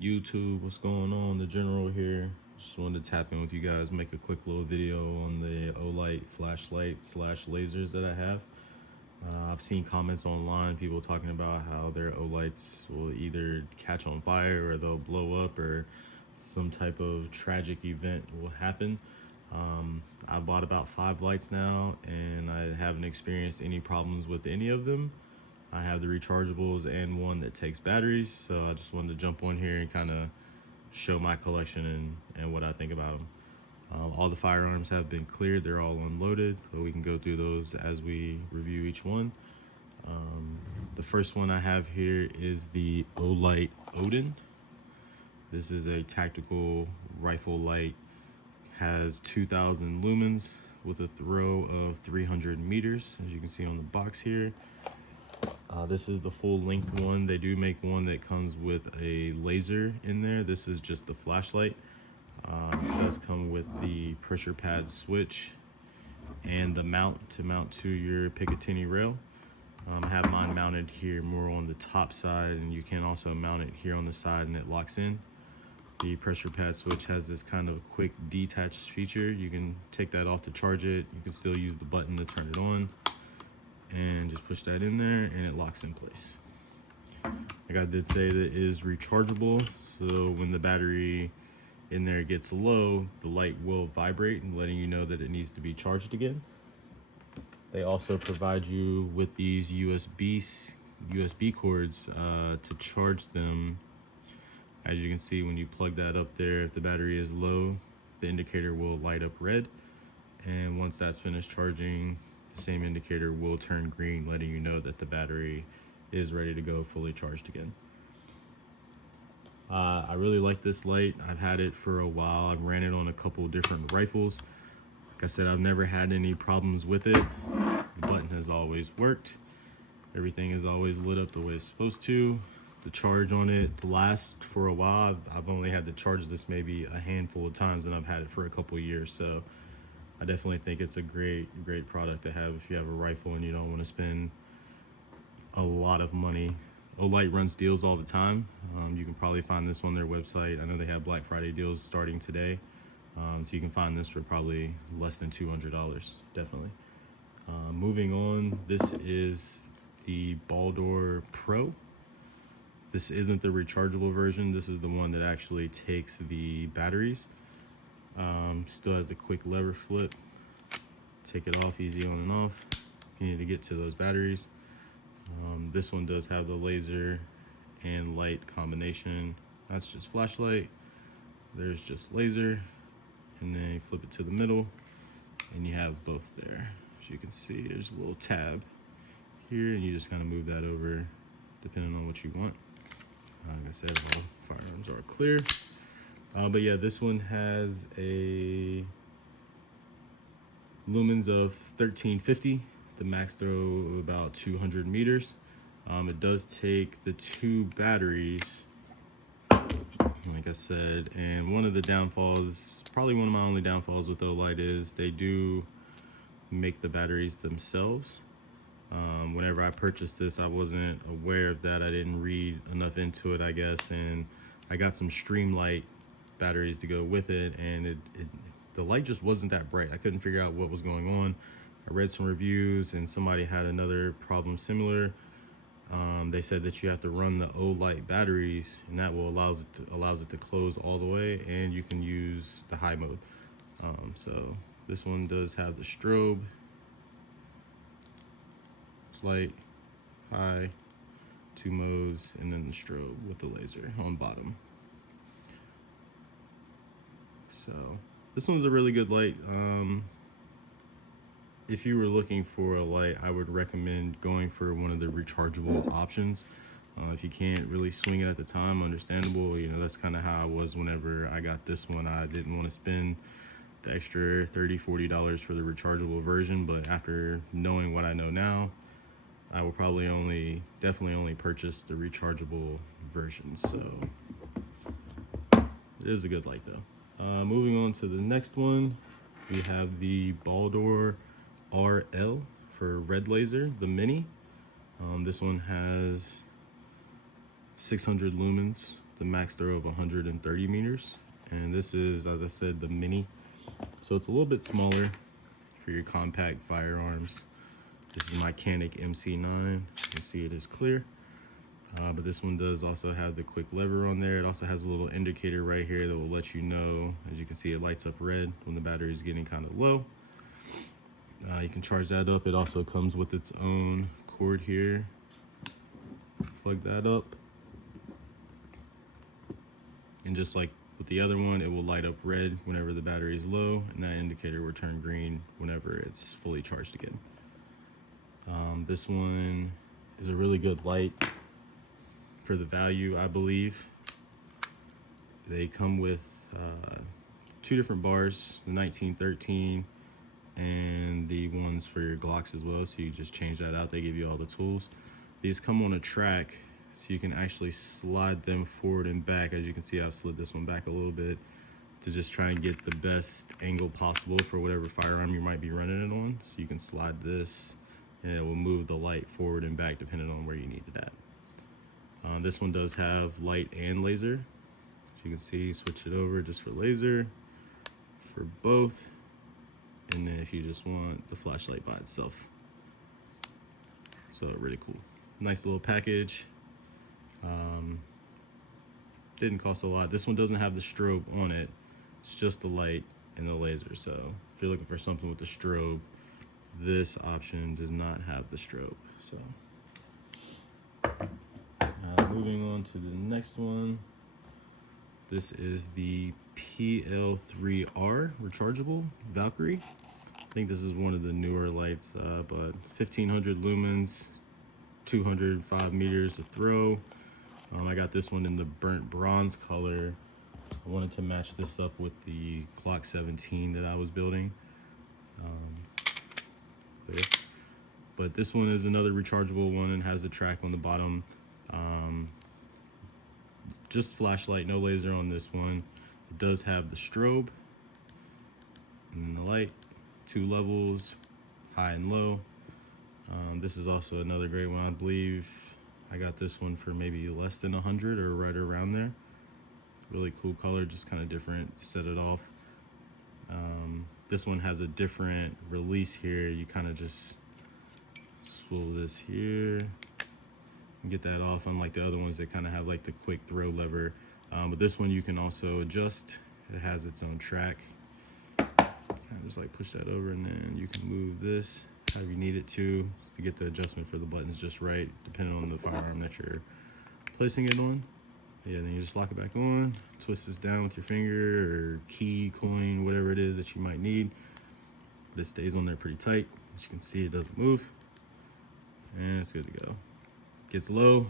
YouTube, what's going on? The General here. Just wanted to tap in with you guys, make a quick little video on the Olight flashlight slash lasers that I have. I've seen comments online, people talking about how their Olights will either catch on fire or they'll blow up or some type of tragic event will happen. I bought about 5 lights now and I haven't experienced any problems with any of them. I have the rechargeables and one that takes batteries, so I just wanted to jump on here and kind of show my collection and what I think about them. All the firearms have been cleared, they're all unloaded, but we can go through those as we review each one. The first one I have here is the Olight Odin. This is a tactical rifle light, has 2,000 lumens with a throw of 300 meters, as you can see on the box here. This is the full length one. They do make one that comes with a laser in there. This is just the flashlight. It does come with the pressure pad switch and the mount to mount to your Picatinny rail. I have mine mounted here more on the top side, and you can also mount it here on the side and it locks in. The pressure pad switch has this kind of quick detach feature. You can take that off to charge it. You can still use the button to turn it on and just push that in there and it locks in place. Like I did say, that it is rechargeable, so when the battery in there gets low, the light will vibrate and letting you know that it needs to be charged again. They also provide you with these USB cords to charge them. As you can see, when you plug that up there, if the battery is low, the indicator will light up red, and once that's finished charging, the same indicator will turn green, letting you know that the battery is ready to go fully charged again. I really like this light. I've had it for a while. I've ran it on a couple different rifles. Like I said, I've never had any problems with it. The button has always worked. Everything is always lit up the way it's supposed to. The charge on it lasts for a while. I've only had to charge this maybe a handful of times, and I've had it for a couple of years. So I definitely think it's a great product to have if you have a rifle and you don't want to spend a lot of money. Olight runs deals all the time. You can probably find this on their website. I know they have Black Friday deals starting today. So you can find this for probably less than $200, definitely. Moving on, this is the Baldur Pro. This isn't the rechargeable version. This is the one that actually takes the batteries. Still has a quick lever flip. Take it off, easy on and off. You need to get to those batteries. This one does have the laser and light combination. That's just flashlight. There's just laser. And then you flip it to the middle and you have both there. As you can see, there's a little tab here, and you just kind of move that over depending on what you want. Like I said, all firearms are clear. But yeah, this one has a lumens of 1350, the max throw of about 200 meters. It does take the 2 batteries, like I said, and one of the downfalls, probably one of my only downfalls with Olight, is they do make the batteries themselves. Whenever I purchased this, I wasn't aware of that. I didn't read enough into it, I guess, and I got some Streamlight batteries to go with it, and the light just wasn't that bright. I couldn't figure out what was going on. I read some reviews and somebody had another problem similar. They said that you have to run the Olight batteries, and that will allows it to close all the way, and you can use the high mode. So this one does have the strobe, light, high, 2 modes, and then the strobe with the laser on bottom. So this one's a really good light. If you were looking for a light, I would recommend going for one of the rechargeable options. If you can't really swing it at the time, understandable. You know, that's kind of how I was whenever I got this one. I didn't want to spend the extra $30–40 for the rechargeable version, but after knowing what I know now, I will probably definitely only purchase the rechargeable version. So it is a good light though. Moving on to the next one, we have the Baldur RL for red laser, the mini. This one has 600 lumens the max throw of 130 meters. And this is, as I said, the mini. So it's a little bit smaller for your compact firearms. This is my Canik MC9. You can see it is clear. But this one does also have the quick lever on there. It also has a little indicator right here that will let you know, as you can see, it lights up red when the battery is getting kind of low. You can charge that up. It also comes with its own cord here. Plug that up. And just like with the other one, it will light up red whenever the battery is low, and that indicator will turn green whenever it's fully charged again. This one is a really good light for the value, I believe. They come with 2 different bars, the 1913 and the ones for your Glocks as well, so you just change that out. They give you all the tools. These come on a track, so you can actually slide them forward and back. As you can see, I've slid this one back a little bit to just try and get the best angle possible for whatever firearm you might be running it on. So you can slide this and it will move the light forward and back depending on where you need it at. This one does have light and laser. As you can see, switch it over just for laser, for both, and then if you just want the flashlight by itself. So really cool. Nice little package. Didn't cost a lot. This one doesn't have the strobe on it. It's just the light and the laser. So if you're looking for something with the strobe, this option does not have the strobe. So moving on to the next one. This is the PL3R rechargeable Valkyrie. I think this is one of the newer lights, but 1500 lumens, 205 meters to throw. I got this one in the burnt bronze color. I wanted to match this up with the Glock 17 that I was building. But this one is another rechargeable one and has the track on the bottom. Just flashlight, no laser on this one. It does have the strobe and then the light, 2 levels, high and low. This is also another great one. I believe I got this one for maybe less than 100 or right around there. Really cool color, just kind of different to set it off. This one has a different release here. You kind of just swivel this here and get that off, unlike the other ones that kind of have like the quick throw lever. But this one you can also adjust. It has its own track. Kind of just like push that over and then you can move this however you need it to get the adjustment for the buttons just right, depending on the firearm that you're placing it on. Yeah, then you just lock it back on, twist this down with your finger or key, coin, whatever it is that you might need. But it stays on there pretty tight. As you can see, it doesn't move. And it's good to go. Gets low,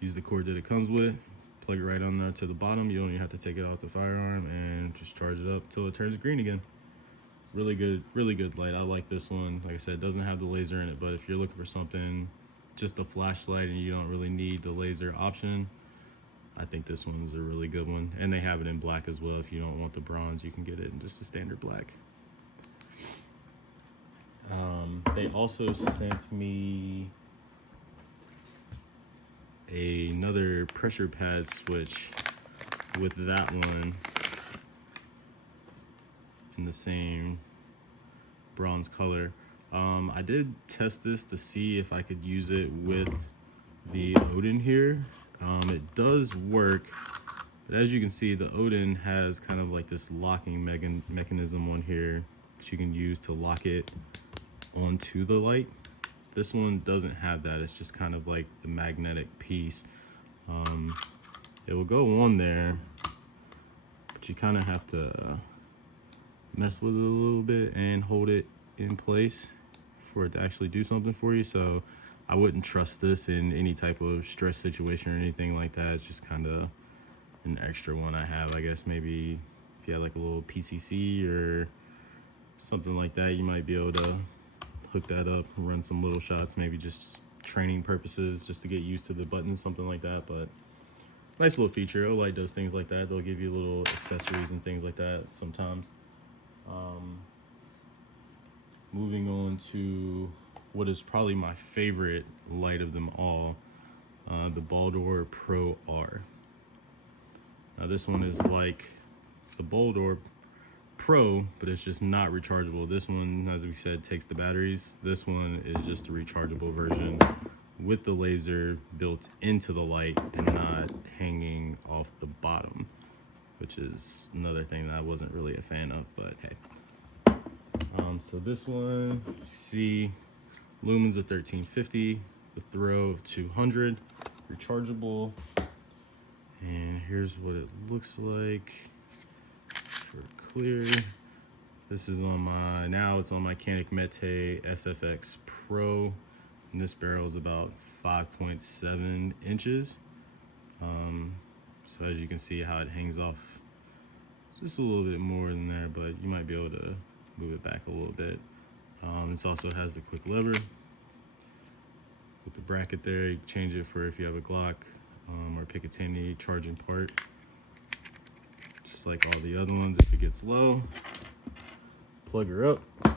use the cord that it comes with, plug it right on there to the bottom. You don't even have to take it off the firearm and just charge it up till it turns green again. Really good light. I like this one. Like I said, it doesn't have the laser in it, but if you're looking for something, just a flashlight and you don't really need the laser option, I think this one's a really good one. And they have it in black as well. If you don't want the bronze, you can get it in just a standard black. They also sent me another pressure pad switch with that one in the same bronze color. I did test this to see if I could use it with the Odin here. It does work, but as you can see, the Odin has kind of like this locking mechanism on here that you can use to lock it onto the light. This one doesn't have that. It's just kind of like the magnetic piece. It will go on there, but you kind of have to mess with it a little bit and hold it in place for it to actually do something for you. So I wouldn't trust this in any type of stress situation or anything like that. It's just kind of an extra one I have. I guess maybe if you had like a little PCC or something like that, you might be able to hook that up and run some little shots, maybe just training purposes, just to get used to the buttons, something like that. But nice little feature. Olight does things like that. They'll give you little accessories and things like that sometimes. Moving on to what is probably my favorite light of them all, the Baldur Pro R. This one is like the Bold Orb Pro, but it's just not rechargeable. This one, as we said, takes the batteries. This one is just a rechargeable version with the laser built into the light and not hanging off the bottom, which is another thing that I wasn't really a fan of, but hey. So this one, you see lumens of 1350, the throw of 200, rechargeable. And here's what it looks like. Short clear. This is on my, now it's on my Canik Mete SFX Pro. And this barrel is about 5.7 inches. So as you can see how it hangs off just a little bit more than there, but you might be able to move it back a little bit. This also has the quick lever with the bracket there. You can change it for if you have a Glock or Picatinny charging part. Just like all the other ones, if it gets low, plug her up. You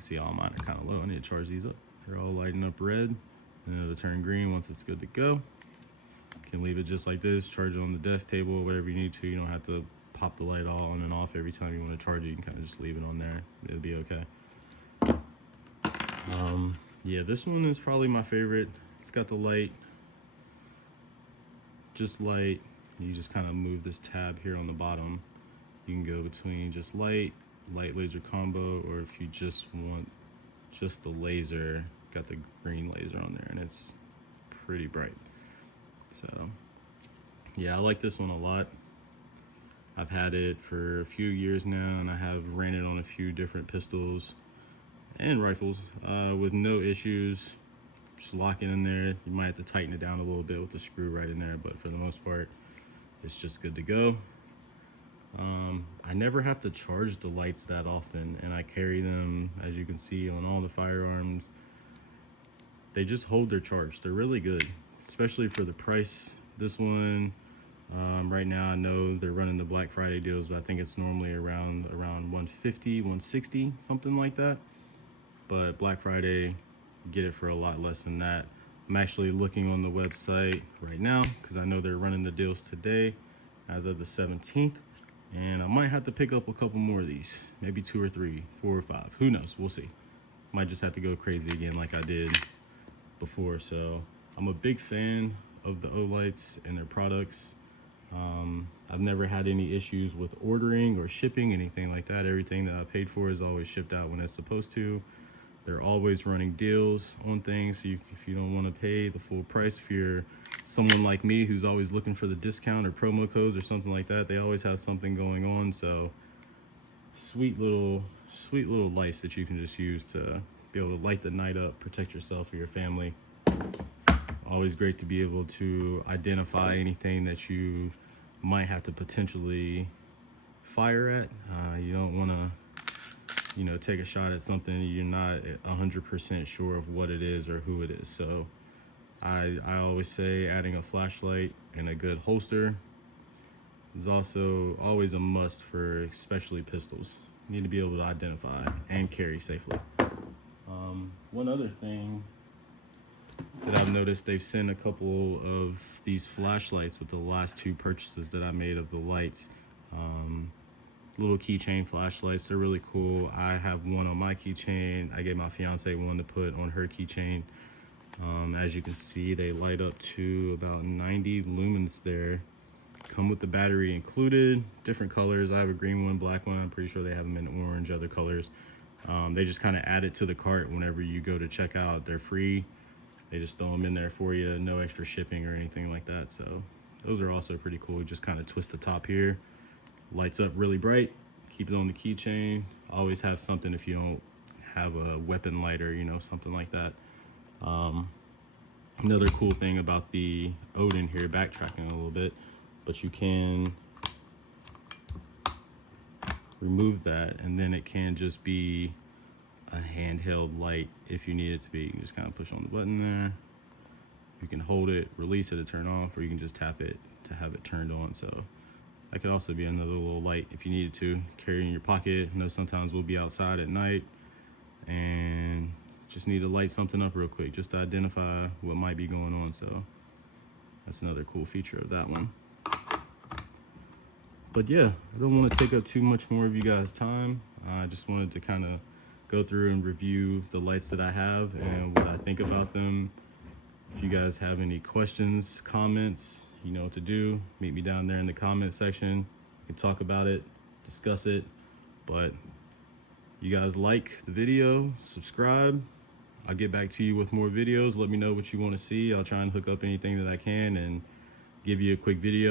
see all mine are kind of low. I need to charge these up. They're all lighting up red, and it'll turn green once it's good to go. You can leave it just like this, charge it on the desk table, whatever you need to. You don't have to pop the light all on and off every time you want to charge it. You can kind of just leave it on there. It'll be okay. Yeah, this one is probably my favorite. It's got the light, just light. You just kind of move this tab here on the bottom. You can go between just light laser combo, or if you just want just the laser, got the green laser on there, and it's pretty bright. So yeah, I like this one a lot. I've had it for a few years now, and I have ran it on a few different pistols and rifles with no issues. Just lock it in there. You might have to tighten it down a little bit with the screw right in there, but for the most part, it's just good to go. I never have to charge the lights that often, and I carry them, as you can see, on all the firearms. They just hold their charge. They're really good, especially for the price. This one, right now, I know they're running the Black Friday deals, but I think it's normally around 150, 160, something like that. But Black Friday, get it for a lot less than that. I'm actually looking on the website right now because I know they're running the deals today as of the 17th. And I might have to pick up a couple more of these, maybe 2 or 3, 4 or 5. Who knows? We'll see. Might just have to go crazy again like I did before. So I'm a big fan of the Olights and their products. I've never had any issues with ordering or shipping, anything like that. Everything that I paid for is always shipped out when it's supposed to. They're always running deals on things, so if you don't want to pay the full price, if you're someone like me who's always looking for the discount or promo codes or something like that, they always have something going on. So sweet little lights that you can just use to be able to light the night up, protect yourself or your family. Always great to be able to identify anything that you might have to potentially fire at. You don't want to, take a shot at something you're not 100% sure of what it is or who it is. So I always say adding a flashlight and a good holster is also always a must for especially pistols. You need to be able to identify and carry safely. One other thing that I've noticed, they've sent a couple of these flashlights with the last 2 purchases that I made of the lights. Little keychain flashlights. They're really cool. I have one on my keychain. I gave my fiance one to put on her keychain. As you can see, they light up to about 90 lumens there. Come with the battery included. Different colors. I have a green one, black one. I'm pretty sure they have them in orange, other colors. They just kind of add it to the cart whenever you go to check out. They're free. They just throw them in there for you. No extra shipping or anything like that. So those are also pretty cool. You just kind of twist the top here. Lights up really bright. Keep it on the keychain. Always have something if you don't have a weapon lighter, something like that. Another cool thing about the Odin here, backtracking a little bit, but you can remove that, and then it can just be a handheld light if you need it to be. You can just kind of push on the button there. You can hold it, release it to turn off, or you can just tap it to have it turned on. So that could also be another little light if you needed to carry in your pocket. I know sometimes we'll be outside at night and just need to light something up real quick just to identify what might be going on. So That's another cool feature of that one. But yeah, I don't want to take up too much more of you guys' time. I just wanted to kind of go through and review the lights that I have and what I think about them. If you guys have any questions, comments, you know what to do. Meet me down there in the comment section. We can talk about it, discuss it. But you guys like the video, subscribe. I'll get back to you with more videos. Let me know what you want to see. I'll try and hook up anything that I can and give you a quick video.